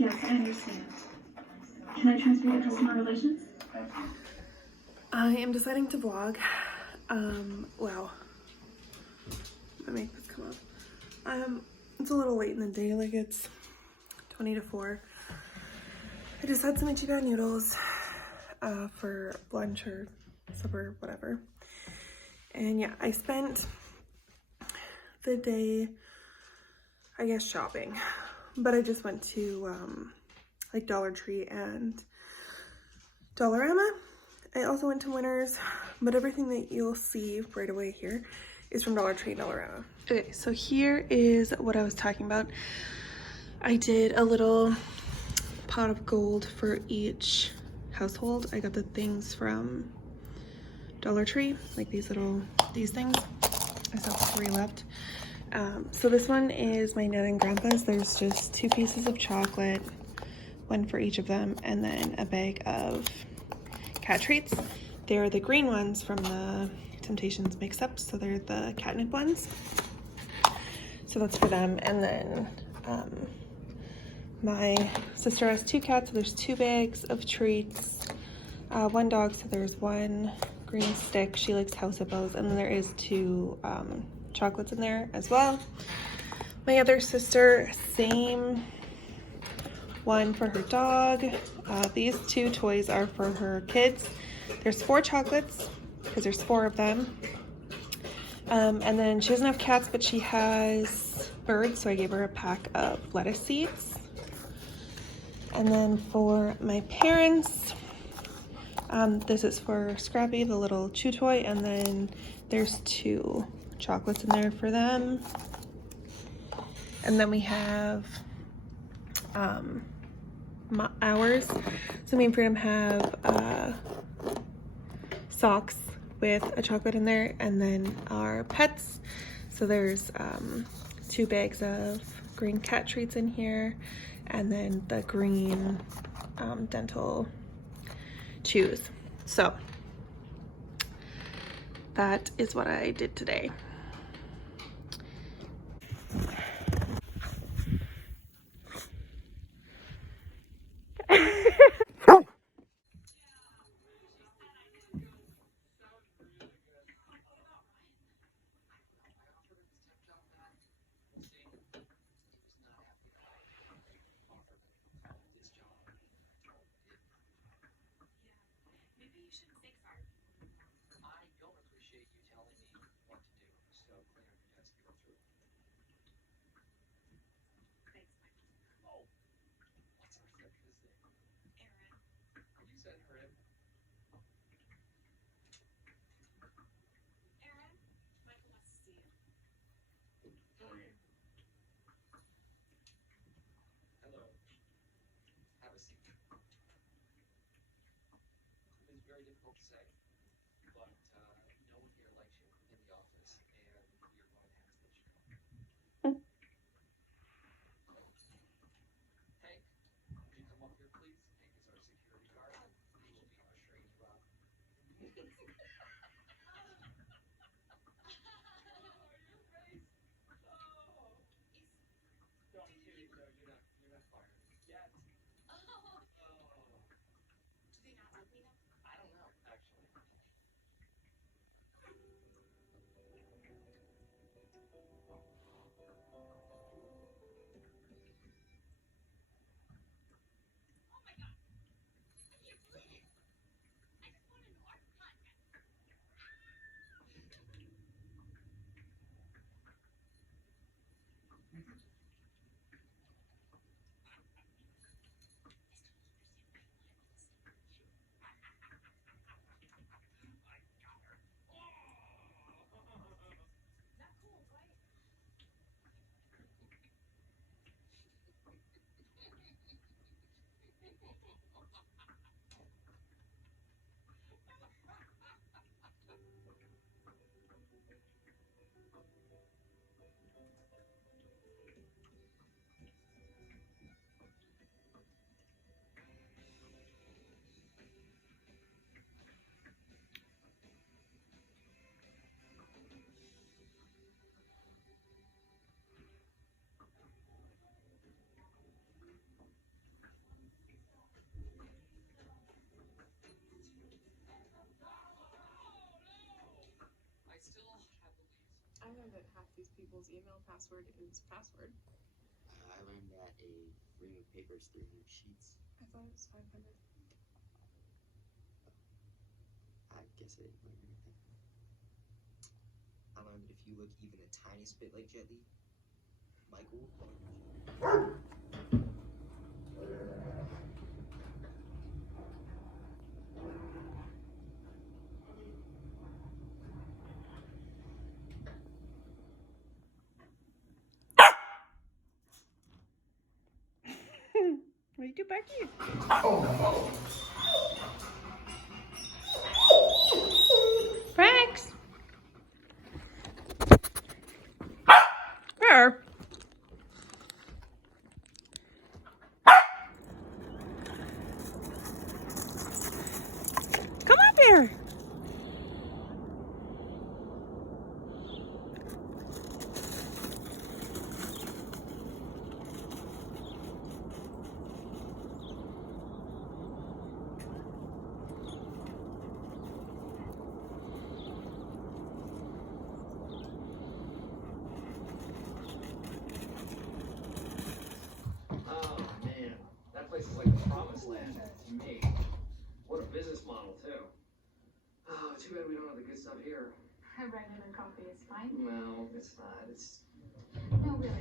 Yes, I understand. Can I transfer you to customer relations? I am deciding to vlog. Wow. Let me make this come up. It's a little late in the day, like it's 20 to 4. I just had some Ichiban noodles for lunch or supper, whatever. And yeah, I spent the day, I guess, shopping. But I just went to like Dollar Tree and Dollarama. I also went to Winners, but everything that you'll see right away here is from Dollar Tree and Dollarama. Okay, so here is what I was talking about. I did a little pot of gold for each household. I got the things from Dollar Tree, like these things. I still have 3 left. So this one is my Nana and Grandpa's. There's just 2 pieces of chocolate, 1 for each of them, and then a bag of cat treats. They're the green ones from the Temptations mix-up, so they're the catnip ones. So that's for them. And then my sister has 2 cats, so there's 2 bags of treats. 1 dog, so there's 1 green stick. She likes House Hippos, and then there is 2 chocolates in there as well. My other sister, same one for her dog. These 2 toys are for her kids. There's 4 chocolates because there's 4 of them. And then she doesn't have cats, but she has birds, so I gave her a pack of lettuce seeds. And then for my parents, this is for Scrappy, the little chew toy, and then there's 2 chocolates in there for them. And then we have ours. So me and Freedom have socks with a chocolate in there, and then our pets. So there's 2 bags of green cat treats in here, and then the green dental chews. So that is what I did today. I know that half these people's email password is password. I learned that a ream of paper is 300 sheets. I thought it was 500. I guess I didn't learn anything. I learned that if you look even the tiniest bit like Jet Li, Michael. What do you do back here? Rex! Where? Come up here! Place is like the promised land to me. What a business model, too. Oh, too bad we don't have the good stuff here. Regular coffee is fine. No, it's not. It's... No, really.